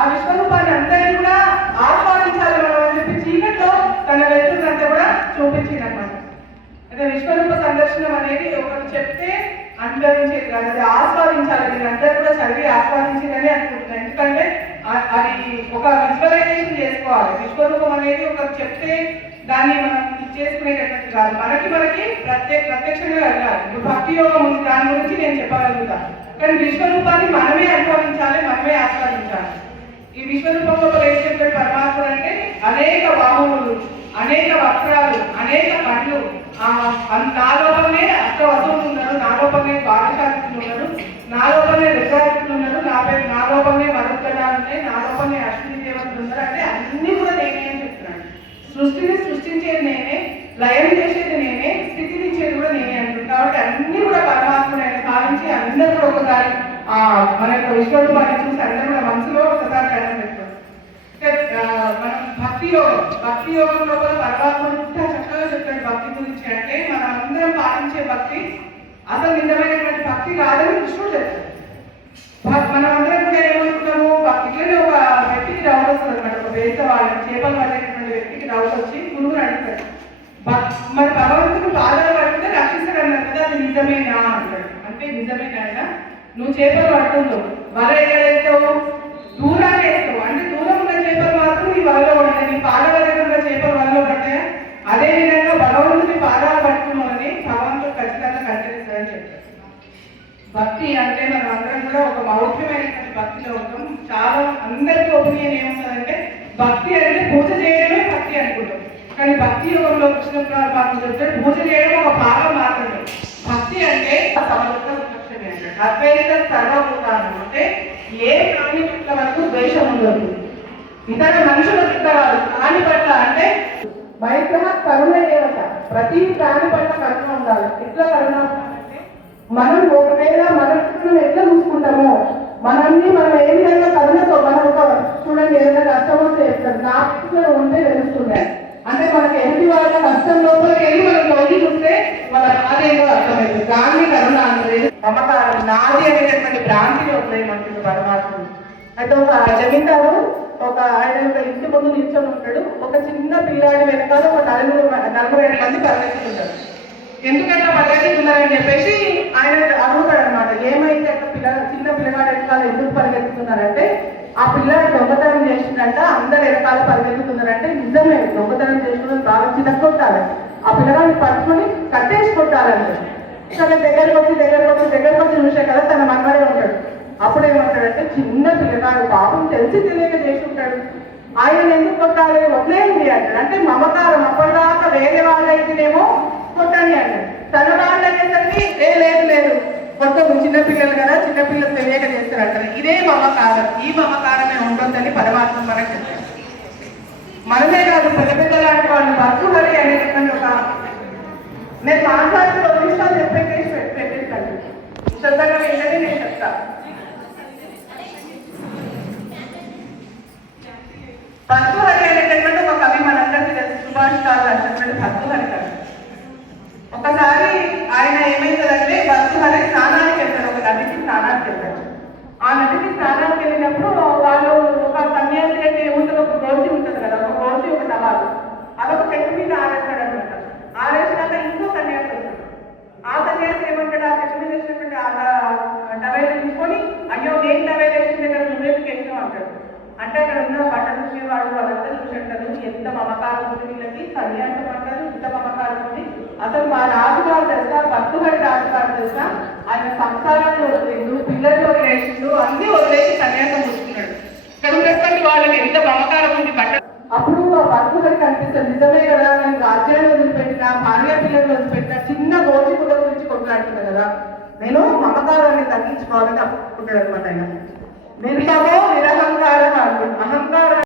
ఆ విశ్వరూపాన్ని అందరినీ కూడా ఆస్వాదించాలి మనం అని చెప్పి చీకట్లో తన వెళ్తుందంతా కూడా చూపించింది అనమాట. అయితే విశ్వరూప సందర్శనం అనేది ఒకరు చెప్తే అనుభవించేది కాదు, అది ఆస్వాదించాలి. మీరు అందరూ కూడా చదివి ఆస్వాదించిందని అనుకుంటున్నాను. ఎందుకంటే అది ఒక విజువలైజేషన్ చేసుకోవాలి. విశ్వరూపం అనేది ఒకరు చెప్తే దాన్ని మనం చేసుకునేటట్టు కాదు, మనకి ప్రత్యక్షంగా వెళ్ళాలి. ఇప్పుడు భక్తి యోగం ఉంది, దాని గురించి నేను చెప్పగలుగుతాను. కానీ విశ్వరూపాన్ని మనమే అనుభవించాలి, మనమే ఆస్వాదించాలి. ఈ విశ్వరూపంలో ఏం చెప్పాడు పరమాత్ముడు అంటే అనేక బాహువులు, అనేక వస్త్రాలు, అనేక కళ్ళు, నా లోపలనే అష్టవసువులు ఉన్నారు, నా లోపలనే బాలశాస్త్రులు ఉన్నారు, నా లోపలనే రుద్రాక్షులు ఉన్నారు, నా లోపలనే మరుగణాలు ఉన్నాయి, నా లోపలనే అశ్విని దేవతలు ఉన్నారు. అంటే అన్ని కూడా నేనే అని చెప్తున్నాను. సృష్టిని సృష్టించేది నేనే, లయం చేసేది నేనే, స్థితినిచ్చేది కూడా నేనే అంటుంది. కాబట్టి అన్ని కూడా పరమాత్ముడు ఆయన భావించి అందరూ కూడా ఒకసారి మన యొక్క విశ్వరూపాన్ని చూసి అందరూ కూడా మనసులో ఒకసారి కళ్ళం పెట్టుకోండి. మనం భక్తి యోగం లోపల పరమాత్ముడు ఇంకా చక్కగా చెప్పాడు భక్తి గురించి. అంటే మనం అందరం పాటించే భక్తి అసలు నిజమైనటువంటి భక్తి కాదని కృష్ణుడు చెప్తాడు. మనం అందరం కూడా ఏమనుకుంటాము, ఇట్లనే ఒక వ్యక్తికి డౌట్ వస్తుంది అనమాట. ఒక వేస వాళ్ళని చేపలు పడేటటువంటి వ్యక్తికి డౌట్ వచ్చి గురువుని అడుగుతాడు, మరి భగవంతుడు బాధలు పడితే రక్షిస్తాడు అన్నారు కదా, అది నిజమేనా అంటాడు. అంటే నిజమేనా, నువ్వు చేపలు పడుతున్నావు, వల ఎక్కడ వేస్తావు, దూరాన్ని వేస్తావు. అంటే దూరం ఉన్న చేపలు మాత్రం నీ వలలో పడతాయి, నీ పాదాల దగ్గర ఉన్న చేపలు వలలో పడతాయా? అదే విధంగా భగవంతుని పాదాలు పట్టుకున్నామని భగవంతుడు ఖచ్చితంగా కనిపిస్తాడని చెప్తాడు. భక్తి అంటే మనం అందరం కూడా ఒక మౌఢ్యమైనటువంటి భక్తిలో ఉంటాం. చాలా అందరికీ ఒపీనియన్ ఏముంటుందంటే భక్తి అంటే పూజ చేయడమే భక్తి అనుకుంటాం. కానీ భక్తి యోగంలో కృష్ణ పరమాత్మ చెప్తాడు పూజ చేయడం ఒక భాగం మాత్రమే. భక్తి అంటే సమర్థ విలక్షణమే అంటాడు. అద్వైత సర్వభూతాలు అంటే ఏ ప్రాణి పట్ల వరకు ద్వేషం ఉండదు, ఇతర మనుషుల పట్ల కాదు, ప్రాణి పట్ల అంటే బయట కరుణ దేవత, ప్రతి ప్రాణి పట్ల కరుణ ఉండాలి. ఎట్లా కరుణ అంటే మనం ఒకవేళ మనం ఎట్లా చూసుకుంటామో మనల్ని మనం ఏ విధంగా కరుణతో మనం ఒక చూడండి ఏదైనా కష్టం వస్తే చెప్తారు, నా పిల్లలు ఉంటే తెలుస్తున్నాయి అంటే మనకి ఎదుటి వాళ్ళ కష్టం లోపలికి వెళ్ళి మనం తొలగి చూస్తే మన బాధేదో అర్థమవుతుంది. దాన్ని కరుణ అంటే మమకారం, నాది అనేటటువంటి భ్రాంతిని వదిలేయమంటుంది పరమాత్ముడు. అయితే ఒక జమీందారు ఆయన ఇంటి ముందు నిల్చొని ఉంటాడు. ఒక చిన్న పిల్లాడి వెనకాల ఒక 40 మంది పరిగెత్తుతుంటారు. ఎందుకంటే పరిగెత్తుతున్నారని చెప్పేసి ఆయన అడుగుతాడు అనమాట, ఏమైంది అట్లా చిన్న పిల్లగాడు వెనకాల ఎందుకు పరిగెత్తుతున్నారంటే ఆ పిల్లాడు దొంగతనం చేసిందంట, అందరు వెనకాల పరిగెత్తుతున్నారంటే నిజమే, దొంగతనం చేసిన బాగా చితక్కొట్టాలి, ఆ పిల్లగాడిని పట్టుకుని కట్టేసి కొట్టాలంటే. సరే దగ్గరకు వచ్చి చూసే కదా తన మనవడే ఉంటాడు. అప్పుడు ఏమంటాడంటే చిన్న పిల్లగాడు పాపం తెలిసి తెలియక చేసి ఉంటాడు, ఆయన ఎందుకు కొట్టాలి, వదిలేయండి అంటాడు. అంటే మమకారం, అప్పటిదాకా వేరే వాళ్ళైతేనేమో కొట్టండి అంటాడు, తన వాళ్ళు అనేసరికి లేదు కొట్టదు, చిన్నపిల్లలు కదా, చిన్నపిల్లలు తెలియక చేస్తారు అంటారు. ఇదే మమకారం, ఈ మమకారమే ఉండొద్దని పరమాత్మ మనకు చెప్తారు. మనమే కాదు పెద్ద లాంటి వాళ్ళు భర్తృహరి అనేటువంటి ఒక నేను మాట్లాడితే ఒక విషయాలు పెట్టేస్తాను, శ్రద్ధగా ఏంటని నేను చెప్తాను. భర్తృహరి అనేటటువంటి ఒక కవి మనందరికీ తెలుసు, సుభాష్ కాదు అనేటువంటి భర్తృహరి కవి. ఒకసారి ఆయన ఏమైతుందంటే భర్తృహరి స్నానానికి వెళ్తాడు, ఒక నదికి స్నానానికి వెళ్తాడు. ఆ నదికి స్నానానికి వెళ్ళినప్పుడు వాళ్ళు ఒక సన్యాసి అంటే ఏముంటుంది, ఒక గోచి ఉంటుంది కదా, ఒక గోచి ఒక టవాలు అదొక చెట్టు మీద ఆరేస్తాడు అనమాట. ఆరేసినాక ఇంకో సన్యాసి వస్తాడు. ఆ సన్యాసి ఏమంటాడు, ఆ చెట్టు మీద వేసినటువంటి టవేలు తీసుకొని అయ్యో నేను టవేలు వేసిన దగ్గర నువ్వేమికి వేసినావు అంటాడు. అంటే అక్కడ ఉన్న బట్టలు చూసేవాడు వాళ్ళంతా చూసంటారు, ఎంత మమకారం ఉంది వీళ్ళకి, సన్యాసం అంటారు, ఇంత మమకారం ఉంది. అసలు మా రాజుగారు తెలుసా, భర్తృహరి రాజుగారు తెలుసా, ఆయన సంసారాన్ని వదిలేడు, పిల్లలు వదిలేసిండు, అన్ని వదిలేసి సన్యాసం పుచ్చుకున్నాడు. ఇక్కడ ఉన్నటువంటి వాళ్ళకి ఎంత మమకారం ఉంది బట్ట. అప్పుడు ఆ భర్తృహరి కనిపిస్తుంది, నిజమే కదా, నేను రాజ్యాన్ని వదిలిపెట్టిన, భార్య పిల్లలు వదిలిపెట్టిన, చిన్న గోచి కూడా గురించి కొట్లాడుతున్నా కదా, నేను మమకారాన్ని తగ్గించుకోవాలని అనుకుంటాడు అనమాట. ఆయన నిర్మమో